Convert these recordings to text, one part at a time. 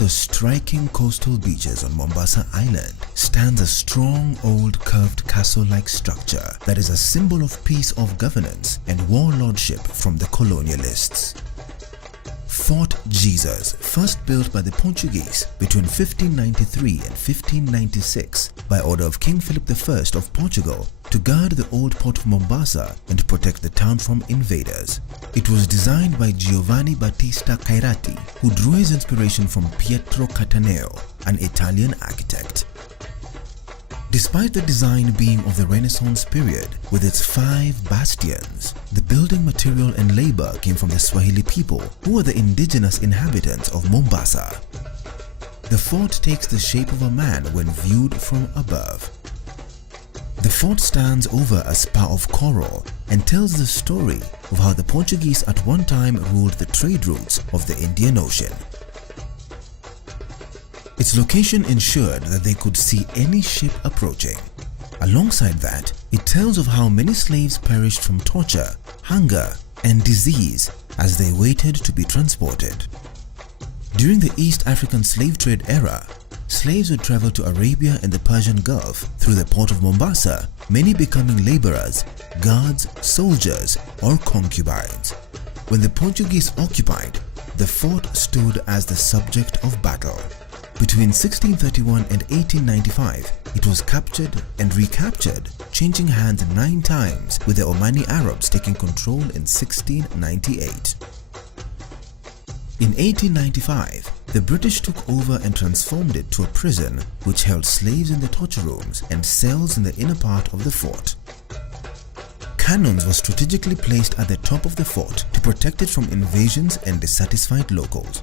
the striking coastal beaches on Mombasa Island stands a strong old curved castle-like structure that is a symbol of peace of governance and warlordship from the colonialists. Fort Jesus, first built by the Portuguese between 1593 and 1596 by order of King Philip I of Portugal to guard the old port of Mombasa and protect the town from invaders. It was designed by Giovanni Battista Cairati, who drew his inspiration from Pietro Cataneo, an Italian architect. Despite the design being of the Renaissance period with its 5 bastions, the building material and labor came from the Swahili people, who were the indigenous inhabitants of Mombasa. The fort takes the shape of a man when viewed from above. The fort stands over a spar of coral and tells the story of how the Portuguese at one time ruled the trade routes of the Indian Ocean. Its location ensured that they could see any ship approaching. Alongside that, it tells of how many slaves perished from torture, hunger, and disease as they waited to be transported. During the East African slave trade era, slaves would travel to Arabia and the Persian Gulf through the port of Mombasa, many becoming laborers, guards, soldiers, or concubines. When the Portuguese occupied, the fort stood as the subject of battle. Between 1631 and 1895, it was captured and recaptured, changing hands 9 times, with the Omani Arabs taking control in 1698. In 1895, the British took over and transformed it to a prison which held slaves in the torture rooms and cells in the inner part of the fort. Cannons were strategically placed at the top of the fort to protect it from invasions and dissatisfied locals.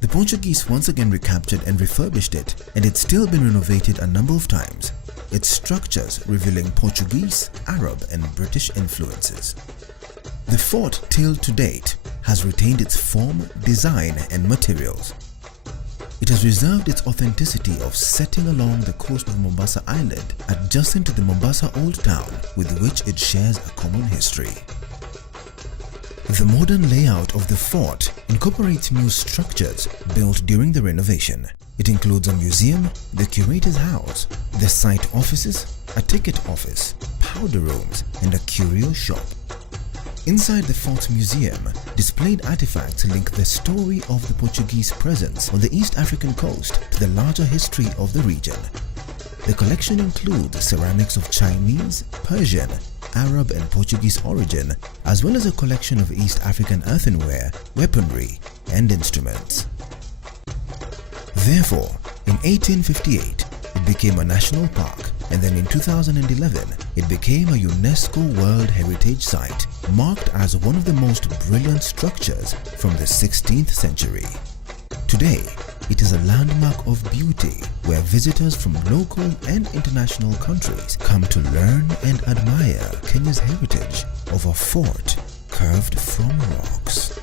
The Portuguese once again recaptured and refurbished it, and it's still been renovated a number of times, its structures revealing Portuguese, Arab, and British influences. The fort, till to date, has retained its form, design, and materials. It has reserved its authenticity of setting along the coast of Mombasa Island, adjacent to the Mombasa Old Town, with which it shares a common history. The modern layout of the fort incorporates new structures built during the renovation. It includes a museum, the curator's house, the site offices, a ticket office, powder rooms, and a curio shop. Inside the fort's museum, displayed artifacts link the story of the Portuguese presence on the East African coast to the larger history of the region. The collection includes ceramics of Chinese, Persian, Arab and Portuguese origin, as well as a collection of East African earthenware, weaponry, and instruments. Therefore, in 1858, it became a national park, and then in 2011, it became a UNESCO World Heritage Site, marked as one of the most brilliant structures from the 16th century. Today, it is a landmark of beauty where visitors from local and international countries come to learn and admire Kenya's heritage of a fort carved from rocks.